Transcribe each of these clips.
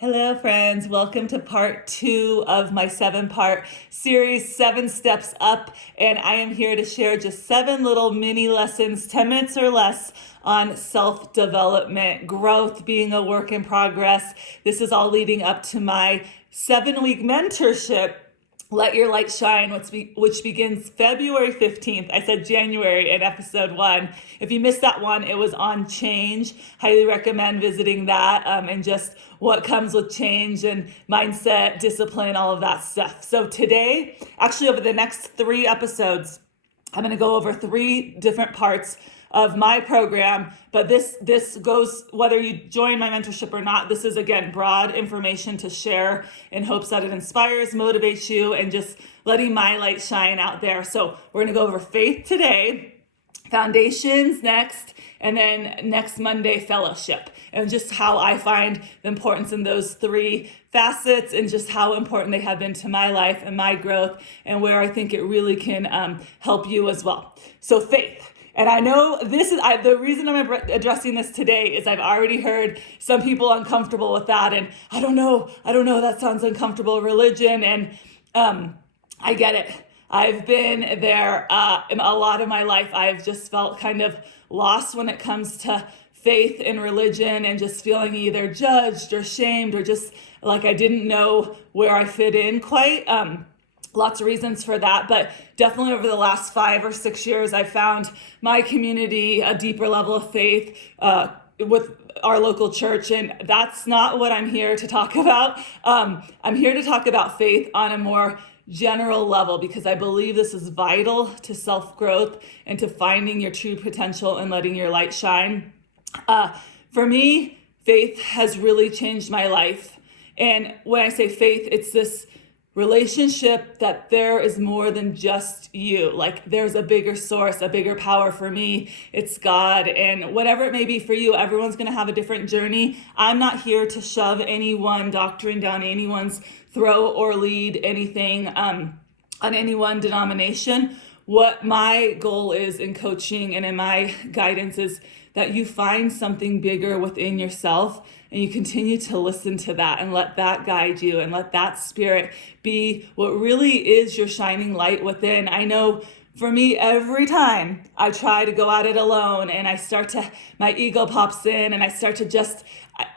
Hello, friends. Welcome to part 2 of my 7-part series, 7 Steps Up. And I am here to share just 7 little mini lessons, 10 minutes or less, on self-development, growth, being a work in progress. This is all leading up to my 7-week mentorship, Let Your Light Shine, which begins February 15th. I said January in episode 1. If you missed that one, it was on change. Highly recommend visiting that and just what comes with change and mindset, discipline, all of that stuff. So today, actually over the next 3 episodes, I'm going to go over 3 different parts of my program, but this goes whether you join my mentorship or not. This is, again, broad information to share in hopes that it inspires, motivates you, and just letting my light shine out there. So we're going to go over faith today, foundations next, and then next Monday, fellowship, and just how I find the importance in those 3 facets and just how important they have been to my life and my growth, and where I think it really can help you as well. So faith. And I know this is the reason I'm addressing this today is I've already heard some people uncomfortable with that, and I don't know, that sounds uncomfortable, religion, and I get it. I've been there in a lot of my life. I've just felt kind of lost when it comes to faith and religion, and just feeling either judged or shamed or just like I didn't know where I fit in quite. Lots of reasons for that, but definitely over the last 5 or 6 years, I found my community a deeper level of faith with our local church, and that's not what I'm here to talk about. I'm here to talk about faith on a more general level because I believe this is vital to self-growth and to finding your true potential and letting your light shine. For me, faith has really changed my life, and when I say faith, it's this relationship that there is more than just you. Like there's a bigger source, a bigger power. For me, it's God, and whatever it may be for you, everyone's going to have a different journey. I'm not here to shove any one doctrine down anyone's throat or lead anything on any one denomination. What my goal is in coaching and in my guidance is that you find something bigger within yourself and you continue to listen to that and let that guide you and let that spirit be what really is your shining light within. I know for me, every time I try to go at it alone and my ego pops in and I start to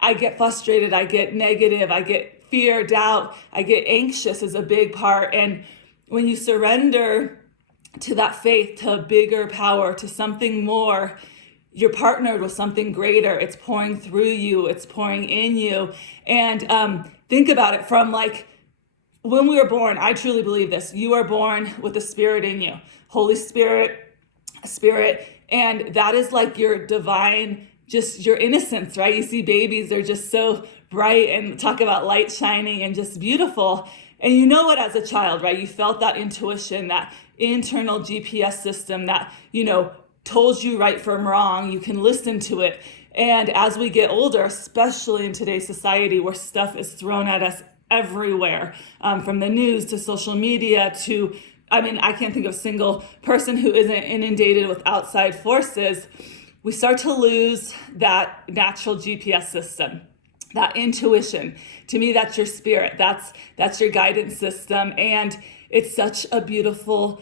I get frustrated, I get negative, I get fear, doubt, I get anxious is a big part. And when you surrender to that faith, to a bigger power, to something more, you're partnered with something greater. It's pouring through you. It's pouring in you. And think about it from like when we were born. I truly believe this. You are born with a spirit in you, Holy Spirit, and that is like your divine, just your innocence, right? You see babies, they're just so bright and talk about light shining and just beautiful. And you know what, as a child, right? You felt that intuition, that internal GPS system that, told you right from wrong. You can listen to it. And as we get older, especially in today's society where stuff is thrown at us everywhere, from the news to social media to, I can't think of a single person who isn't inundated with outside forces, we start to lose that natural GPS system, that intuition. To me, that's your spirit. That's your guidance system. And it's such a beautiful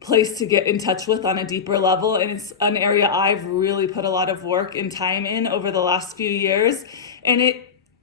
place to get in touch with on a deeper level, and it's an area I've really put a lot of work and time in over the last few years. And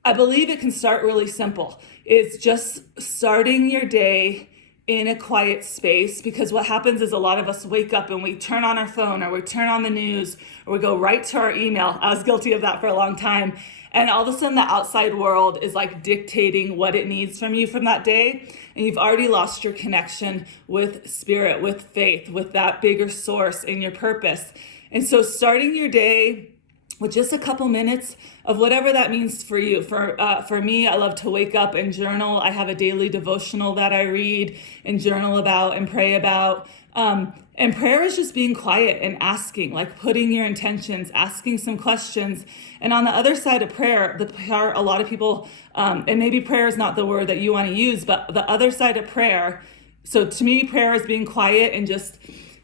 I believe it can start really simple. It's just starting your day in a quiet space, because what happens is a lot of us wake up and we turn on our phone or we turn on the news or we go right to our email. I was guilty of that for a long time. And all of a sudden the outside world is like dictating what it needs from you from that day. And you've already lost your connection with spirit, with faith, with that bigger source in your purpose. And so starting your day with just a couple minutes of whatever that means for you. For me, I love to wake up and journal. I have a daily devotional that I read and journal about and pray about. And prayer is just being quiet and asking, like putting your intentions, asking some questions. And on the other side of prayer, the part a lot of people, and maybe prayer is not the word that you want to use, but the other side of prayer. So to me, prayer is being quiet and just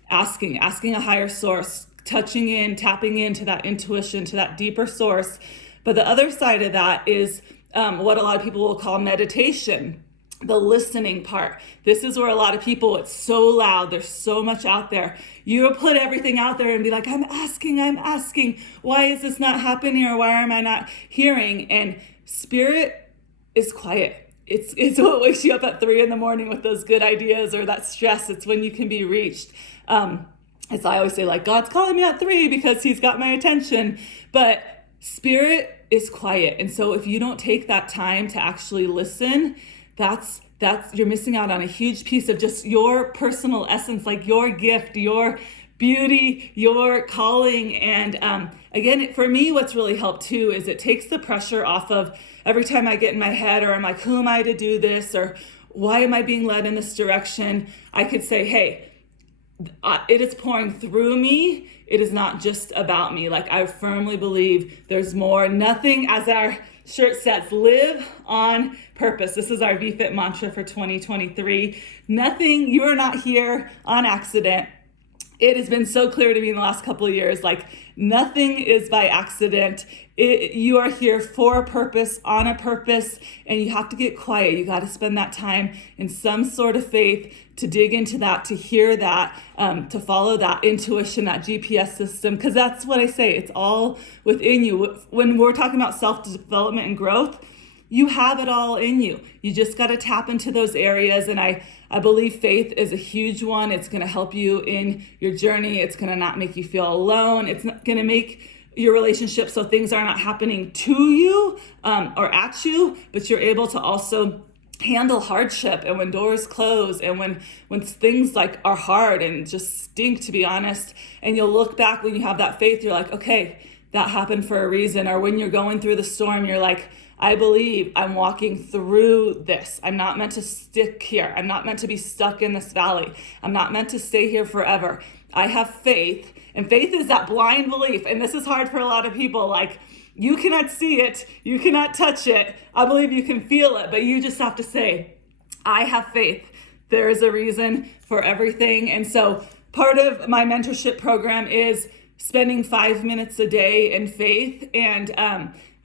asking a higher source, touching in, tapping into that intuition, to that deeper source. But the other side of that is what a lot of people will call meditation, the listening part. This is where a lot of people, it's so loud, there's so much out there. You put everything out there and be like, I'm asking, why is this not happening, or why am I not hearing? And spirit is quiet. It's what wakes you up at 3 a.m. with those good ideas or that stress. It's when you can be reached. As I always say, like, God's calling me at 3 because he's got my attention. But spirit is quiet. And so if you don't take that time to actually listen, that's you're missing out on a huge piece of just your personal essence, like your gift, your beauty, your calling. And again, for me, what's really helped too is it takes the pressure off of every time I get in my head, or I'm like, who am I to do this? Or why am I being led in this direction? I could say, hey, it is pouring through me. It is not just about me. Like, I firmly believe there's more. Nothing, as our shirt says, live on purpose. This is our VFit mantra for 2023. Nothing, you are not here on accident. It has been so clear to me in the last couple of years, like, nothing is by accident. You are here for a purpose, on a purpose, and you have to get quiet. You got to spend that time in some sort of faith to dig into that, to hear that, to follow that intuition, that GPS system, because that's what I say. It's all within you. When we're talking about self-development and growth, you have it all in you. You just got to tap into those areas. And I believe faith is a huge one. It's going to help you in your journey. It's going to not make you feel alone. It's not going to make your relationship so things are not happening to you or at you, but you're able to also handle hardship, and when doors close, and when things like are hard and just stink, to be honest. And you'll look back when you have that faith, you're like, okay, that happened for a reason. Or when you're going through the storm, you're like, I believe I'm walking through this. I'm not meant to stick here. I'm not meant to be stuck in this valley. I'm not meant to stay here forever. I have faith, and faith is that blind belief. And this is hard for a lot of people. Like, you cannot see it. You cannot touch it. I believe you can feel it, but you just have to say, I have faith. There is a reason for everything. And so part of my mentorship program is spending 5 minutes a day in faith. And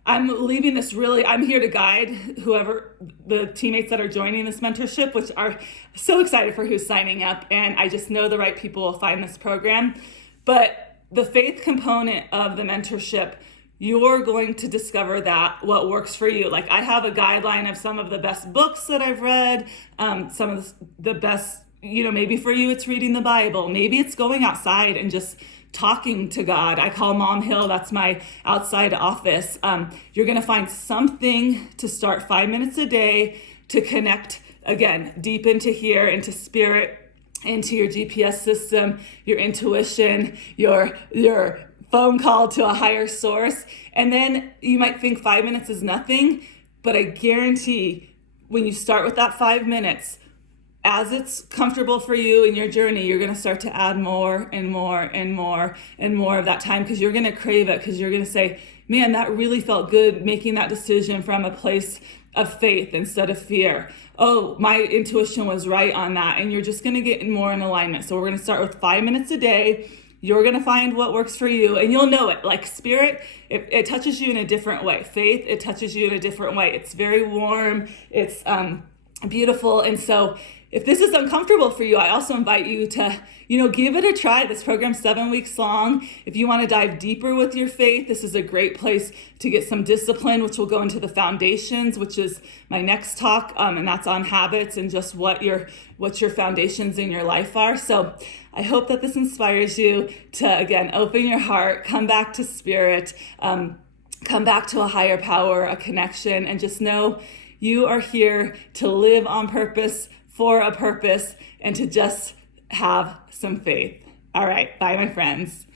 I'm leaving this I'm here to guide whoever the teammates that are joining this mentorship, which are so excited for who's signing up. And I just know the right people will find this program. But the faith component of the mentorship, you're going to discover that what works for you. Like, I have a guideline of some of the best books that I've read, some of the best, maybe for you, it's reading the Bible. Maybe it's going outside and just talking to God. I call Mom Hill, that's my outside office. You're going to find something to start 5 minutes a day to connect, again, deep into here, into spirit, into your GPS system, your intuition, your phone call to a higher source. And then you might think 5 minutes is nothing, but I guarantee when you start with that 5 minutes, as it's comfortable for you in your journey, you're going to start to add more and more and more and more of that time, because you're going to crave it, because you're going to say, man, that really felt good, making that decision from a place of faith instead of fear. Oh, my intuition was right on that. And you're just going to get more in alignment. So we're going to start with 5 minutes a day. You're going to find what works for you, and you'll know it. Like, spirit, it touches you in a different way. Faith, it touches you in a different way. It's very warm. It's beautiful. And so if this is uncomfortable for you, I also invite you to, give it a try. This program's 7 weeks long. If you want to dive deeper with your faith, this is a great place to get some discipline, which will go into the foundations, which is my next talk. And that's on habits and just what your foundations in your life are. So I hope that this inspires you to, again, open your heart, come back to spirit, come back to a higher power, a connection, and just know you are here to live on purpose, for a purpose, and to just have some faith. All right, bye, my friends.